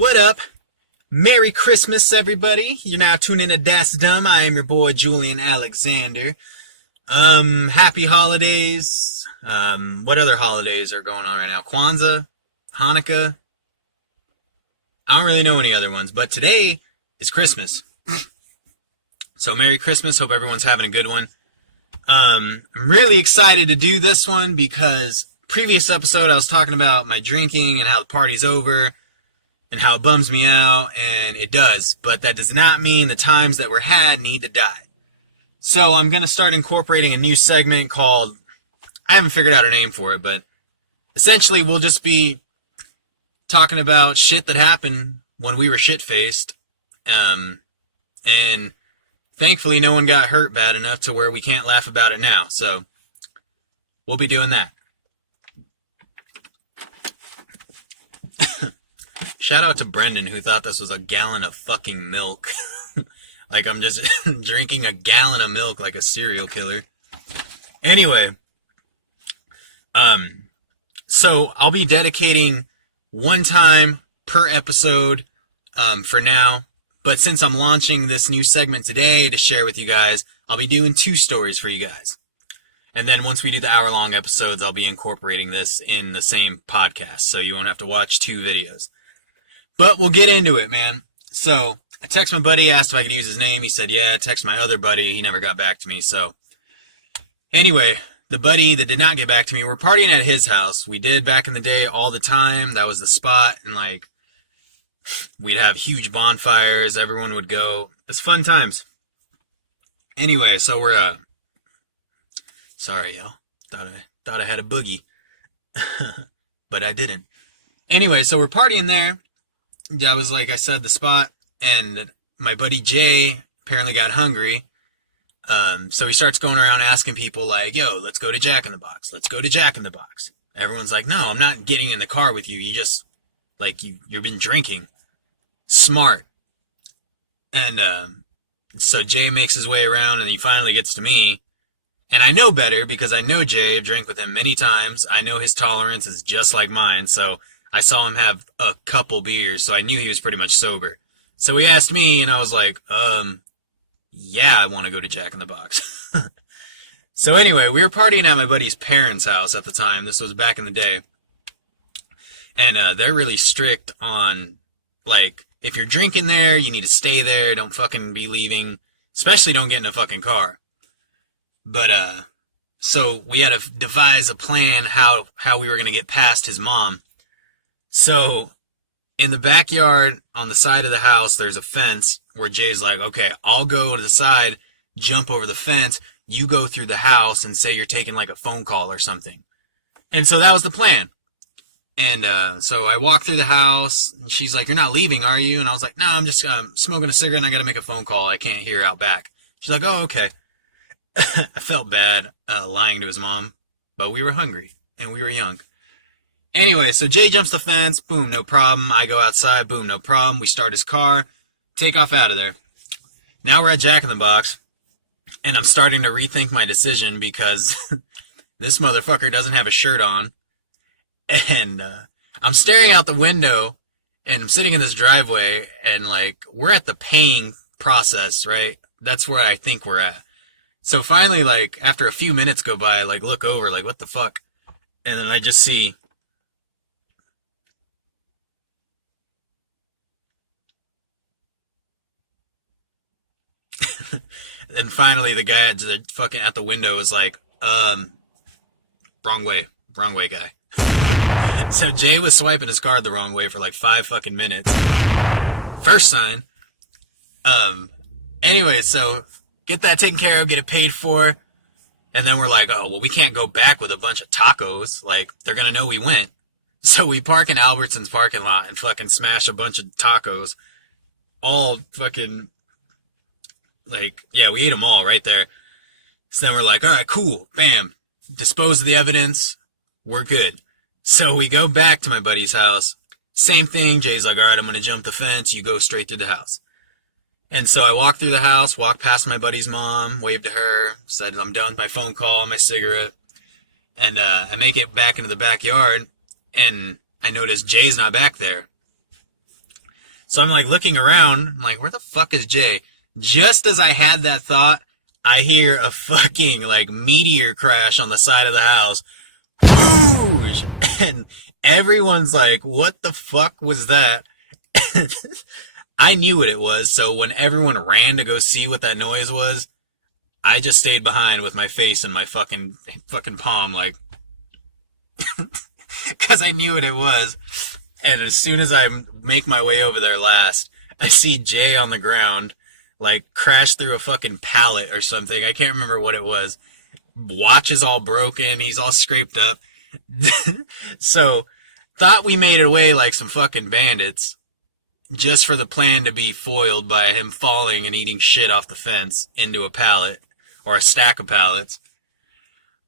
What up? Merry Christmas, everybody. You're now tuning in to DassDumb. I am your boy, Julian Alexander. Happy holidays. What other holidays are going on right now? Kwanzaa? Hanukkah? I don't really know any other ones, but today is Christmas. So Merry Christmas. Hope everyone's having a good one. I'm really excited to do this one because previous episode I was talking about my drinking and how the party's over and how it bums me out, and it does, but that does not mean the times that were had need to die. So I'm going to start incorporating a new segment called, I haven't figured out a name for it, but essentially we'll just be talking about shit that happened when we were shit-faced, and thankfully no one got hurt bad enough to where we can't laugh about it now, so we'll be doing that. Shout out to Brendan, who thought this was a gallon of fucking milk. Like I'm just drinking a gallon of milk like a serial killer. Anyway, so I'll be dedicating one time per episode for now. But since I'm launching this new segment today to share with you guys, I'll be doing 2 stories for you guys. And then once we do the hour-long episodes, I'll be incorporating this in the same podcast, so you won't have to watch 2 videos. But we'll get into it, man. So I texted my buddy, asked if I could use his name. He said, yeah. I texted my other buddy. He never got back to me. So anyway, the buddy that did not get back to me, we're partying at his house. We did back in the day all the time. That was the spot. And, like, we'd have huge bonfires. Everyone would go. It's fun times. Anyway, so we're, sorry, y'all. Thought I had a boogie. But I didn't. Anyway, so we're partying there. That was, like I said, the spot, and my buddy Jay apparently got hungry, so he starts going around asking people, like, yo, let's go to Jack in the Box, let's go to Jack in the Box. Everyone's like, no, I'm not getting in the car with you, you just, like, you've been drinking. Smart. And, so Jay makes his way around, and he finally gets to me, and I know better, because I know Jay, I've drank with him many times, I know his tolerance is just like mine, so I saw him have a couple beers, so I knew he was pretty much sober. So he asked me, and I was like, yeah, I want to go to Jack in the Box. So anyway, we were partying at my buddy's parents' house at the time. This was back in the day. And they're really strict on, like, if you're drinking there, you need to stay there. Don't fucking be leaving. Especially don't get in a fucking car. But, so we had to devise a plan how we were going to get past his mom. So, in the backyard, on the side of the house, there's a fence where Jay's like, okay, I'll go to the side, jump over the fence, you go through the house and say you're taking like a phone call or something. And so that was the plan. And so I walked through the house, and she's like, you're not leaving, are you? And I was like, no, I'm just smoking a cigarette and I gotta make a phone call. I can't hear out back. She's like, oh, okay. I felt bad lying to his mom, but we were hungry and we were young. Anyway, so Jay jumps the fence, boom, no problem. I go outside, boom, no problem. We start his car, take off out of there. Now we're at Jack in the Box, and I'm starting to rethink my decision because this motherfucker doesn't have a shirt on. And I'm staring out the window, and I'm sitting in this driveway, and, like, we're at the paying process, right? That's where I think we're at. So finally, like, after a few minutes go by, I, like, look over, like, what the fuck? And then I just see... And finally, the guy at the window was like, wrong way, guy. So Jay was swiping his card the wrong way for like 5 fucking minutes. First sign. Anyway, so get that taken care of, get it paid for, and then we're like, oh, well, we can't go back with a bunch of tacos. Like, they're gonna know we went. So we park in Albertson's parking lot and fucking smash a bunch of tacos. All fucking... Like, yeah, we ate them all right there. So then we're like, all right, cool, bam, dispose of the evidence, we're good. So we go back to my buddy's house. Same thing, Jay's like, all right, I'm going to jump the fence, you go straight through the house. And so I walked through the house, walked past my buddy's mom, waved to her, said I'm done with my phone call, my cigarette. And I make it back into the backyard, and I notice Jay's not back there. So I'm like looking around. I'm like, where the fuck is Jay? Just as I had that thought, I hear a fucking like meteor crash on the side of the house. Whoosh! And everyone's like, what the fuck was that? I knew what it was, so when everyone ran to go see what that noise was, I just stayed behind with my face in my fucking palm, like, because I knew what it was. And as soon as I make my way over there last, I see Jay on the ground, like, crash through a fucking pallet or something. I can't remember what it was. Watch is all broken. He's all scraped up. So, thought we made it away like some fucking bandits, just for the plan to be foiled by him falling and eating shit off the fence into a pallet, or a stack of pallets.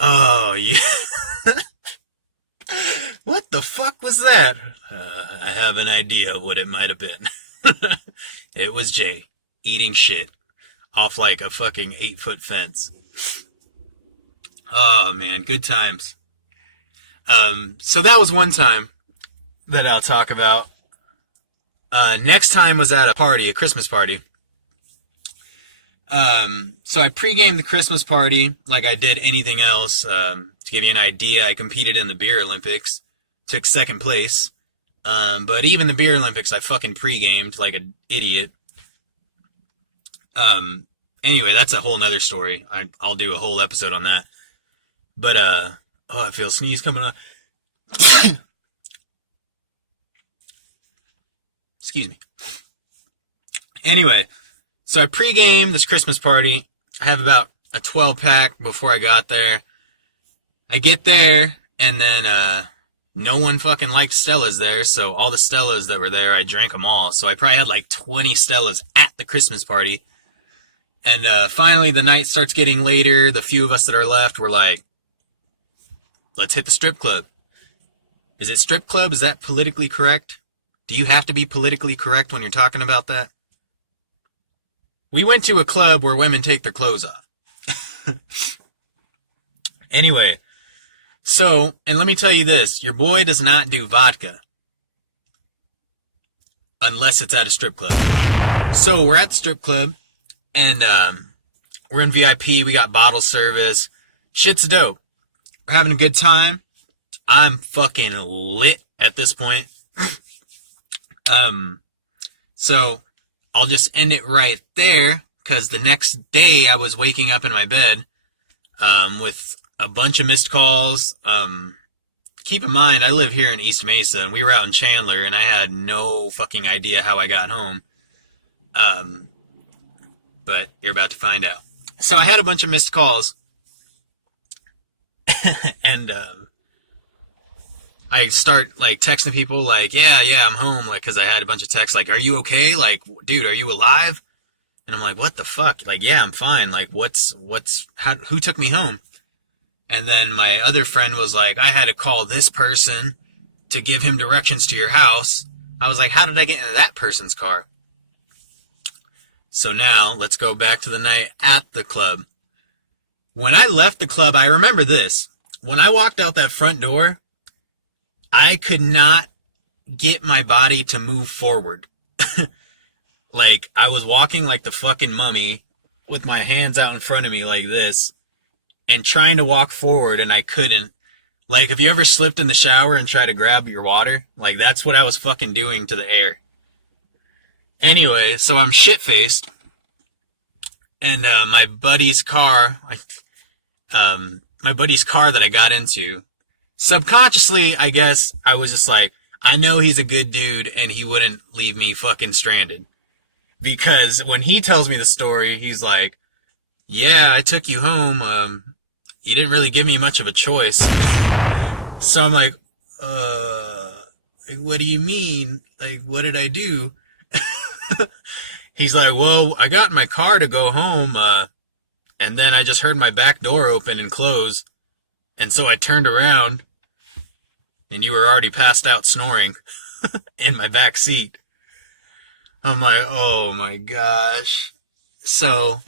Oh, yeah. What the fuck was that? I have an idea what it might have been. It was Jay eating shit off like a fucking 8-foot fence. Oh man, good times. So that was one time that I'll talk about. Next time was at a party, a Christmas party. So I pre-gamed the Christmas party like I did anything else. To give you an idea, I competed in the Beer Olympics, took second place. But even the Beer Olympics, I fucking pre-gamed like an idiot. Anyway, that's a whole nother story. I'll do a whole episode on that. But, I feel a sneeze coming on. Excuse me. Anyway, so I pre-gamed this Christmas party. I have about a 12-pack before I got there. I get there, and then, no one fucking liked Stellas there, so all the Stellas that were there, I drank them all. So I probably had like 20 Stellas at the Christmas party. And finally, the night starts getting later. The few of us that are left were like, let's hit the strip club. Is it strip club? Is that politically correct? Do you have to be politically correct when you're talking about that? We went to a club where women take their clothes off. Anyway, so, and let me tell you this, your boy does not do vodka. Unless it's at a strip club. So, we're at the strip club, and we're in VIP, we got bottle service. Shit's dope. We're having a good time. I'm fucking lit at this point. So, I'll just end it right there, because the next day I was waking up in my bed, with a bunch of missed calls. Keep in mind, I live here in East Mesa, and we were out in Chandler, and I had no fucking idea how I got home. But you're about to find out. So I had a bunch of missed calls, and I start like texting people like, yeah, I'm home, like, because I had a bunch of texts like, are you okay? Like, dude, are you alive? And I'm like, what the fuck? Like, yeah, I'm fine. Like, who took me home? And then my other friend was like, I had to call this person to give him directions to your house. I was like, how did I get into that person's car? So now, let's go back to the night at the club. When I left the club, I remember this. When I walked out that front door, I could not get my body to move forward. Like, I was walking like the fucking mummy with my hands out in front of me like this and trying to walk forward, and I couldn't. Like, have you ever slipped in the shower and tried to grab your water? Like, that's what I was fucking doing to the air. Anyway, so I'm shit-faced, and my buddy's car that I got into, subconsciously, I guess, I was just like, I know he's a good dude, and he wouldn't leave me fucking stranded. Because when he tells me the story, he's like, yeah, I took you home, you didn't really give me much of a choice. So I'm like, what do you mean? Like, what did I do? He's like, well, I got in my car to go home, and then I just heard my back door open and close, and so I turned around, and you were already passed out snoring in my back seat. I'm like, oh my gosh. So,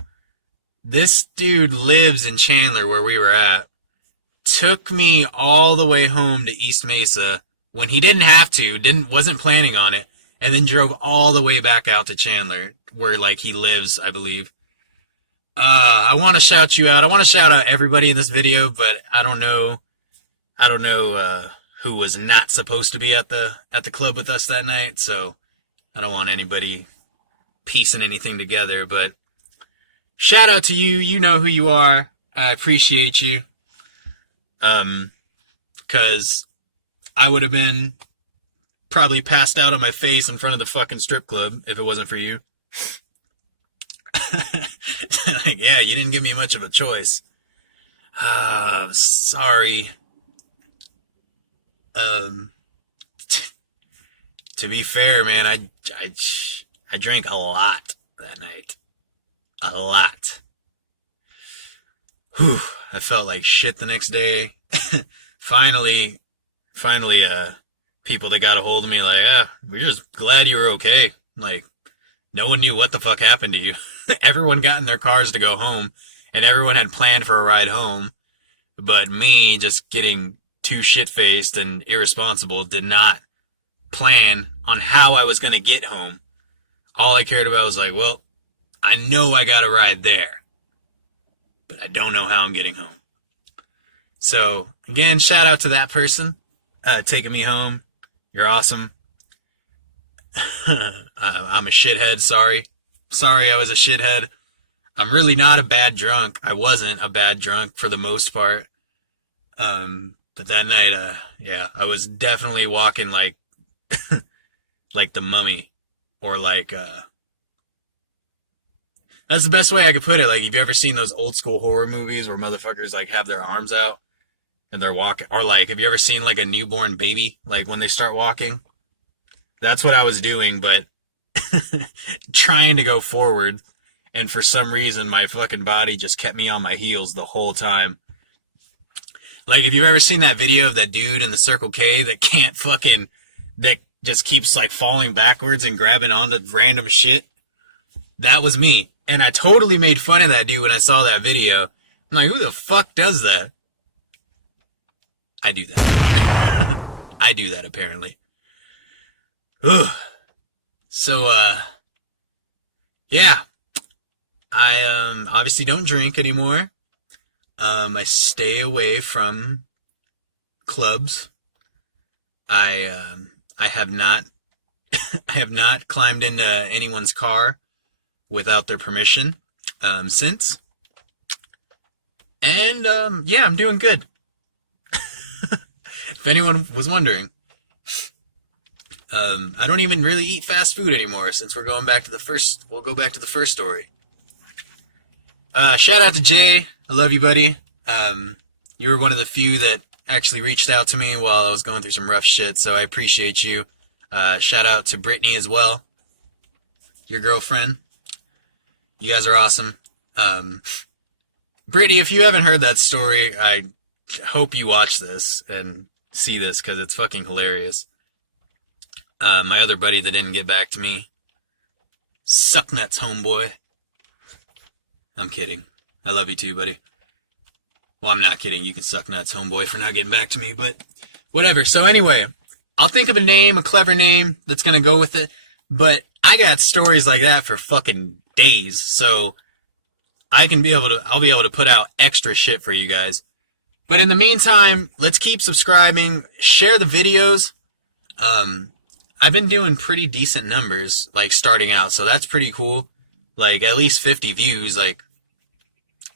this dude lives in Chandler where we were at, took me all the way home to East Mesa when he didn't have to, wasn't planning on it, and then drove all the way back out to Chandler, where like he lives, I believe. I want to shout you out. I want to shout out everybody in this video, but I don't know who was not supposed to be at the club with us that night, so I don't want anybody piecing anything together, but shout out to you. You know who you are. I appreciate you. Cause I would have been probably passed out on my face in front of the fucking strip club if it wasn't for you. Like, yeah, you didn't give me much of a choice. Sorry. To be fair, man, I drank a lot that night. A lot. Whew, I felt like shit the next day. Finally, people that got a hold of me like, we're just glad you were okay. Like, no one knew what the fuck happened to you. Everyone got in their cars to go home, and everyone had planned for a ride home. But me, just getting too shit-faced and irresponsible, did not plan on how I was going to get home. All I cared about was like, well, I know I got a ride there, but I don't know how I'm getting home. So, again, shout out to that person taking me home. You're awesome. I'm a shithead, sorry. Sorry I was a shithead. I'm really not a bad drunk. I wasn't a bad drunk for the most part. But that night, yeah, I was definitely walking like like the Mummy, or like that's the best way I could put it. Like, have you ever seen those old school horror movies where motherfuckers like have their arms out and they're walking? Or like, have you ever seen like a newborn baby, like when they start walking? That's what I was doing, but trying to go forward, and for some reason my fucking body just kept me on my heels the whole time. Like, have you ever seen that video of that dude in the Circle K that just keeps like falling backwards and grabbing onto random shit? That was me. And I totally made fun of that dude when I saw that video. I'm like, who the fuck does that? I do that. I do that, apparently. Ugh. So, yeah. I, obviously don't drink anymore. I stay away from clubs. I have not, I have not climbed into anyone's car without their permission, since. And, yeah, I'm doing good. If anyone was wondering. I don't even really eat fast food anymore, since we'll go back to the first story. Shout out to Jay. I love you, buddy. You were one of the few that actually reached out to me while I was going through some rough shit, so I appreciate you. Shout out to Brittany as well, your girlfriend. You guys are awesome. Brittany, if you haven't heard that story, I hope you watch this and see this, because it's fucking hilarious. My other buddy that didn't get back to me, suck nuts, homeboy. I'm kidding. I love you too, buddy. Well, I'm not kidding. You can suck nuts, homeboy, for not getting back to me, but whatever. So anyway, I'll think of a clever name that's going to go with it, but I got stories like that for fucking days, so I'll be able to put out extra shit for you guys. But in the meantime, let's keep subscribing, share the videos. I've been doing pretty decent numbers, like, starting out, so that's pretty cool. Like, at least 50 views, like,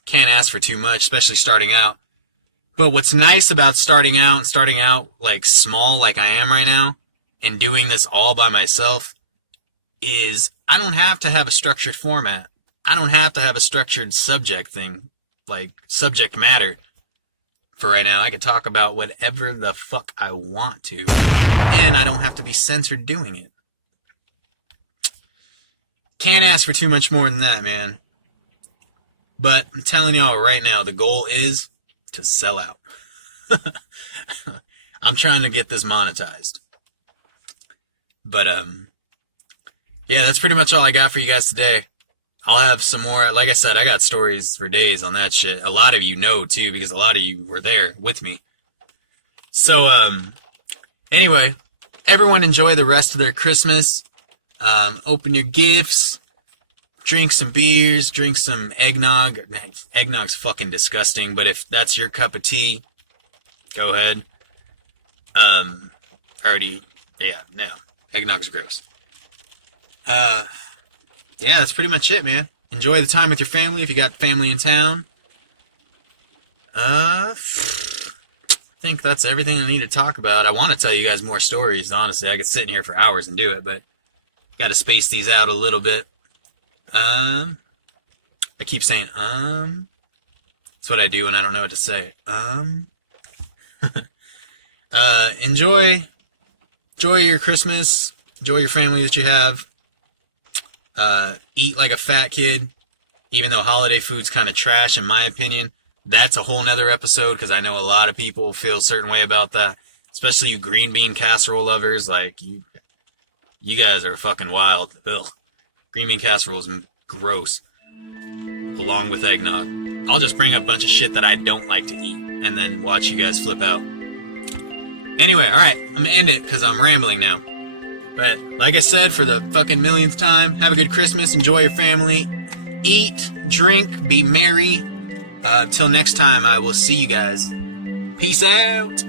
can't ask for too much, especially starting out. But what's nice about starting out, like, small, like I am right now, and doing this all by myself, is I don't have to have a structured format. I don't have to have a structured subject thing, like, subject matter. For right now, I can talk about whatever the fuck I want to, and I don't have to be censored doing it. Can't ask for too much more than that, man. But I'm telling y'all right now, the goal is to sell out. I'm trying to get this monetized. But, yeah, that's pretty much all I got for you guys today. I'll have some more. Like I said, I got stories for days on that shit. A lot of you know, too, because a lot of you were there with me. So, anyway, everyone enjoy the rest of their Christmas. Open your gifts. Drink some beers. Drink some eggnog. Eggnog's fucking disgusting, but if that's your cup of tea, go ahead. No. Eggnog's gross. Yeah, that's pretty much it, man. Enjoy the time with your family if you got family in town. I think that's everything I need to talk about. I want to tell you guys more stories, honestly. I could sit in here for hours and do it, but got to space these out a little bit. I keep saying, That's what I do when I don't know what to say. Enjoy your Christmas. Enjoy your family that you have. Eat like a fat kid, even though holiday food's kind of trash in my opinion. That's a whole nother episode, because I know a lot of people feel a certain way about that, especially you green bean casserole lovers. Like, you guys are fucking wild. Ugh. Green bean casserole is gross, along with eggnog. I'll just bring up a bunch of shit that I don't like to eat, and then watch you guys flip out. Anyway, alright, I'm gonna end it, because I'm rambling now. But, like I said, for the fucking millionth time, have a good Christmas, enjoy your family, eat, drink, be merry. Until next time, I will see you guys. Peace out!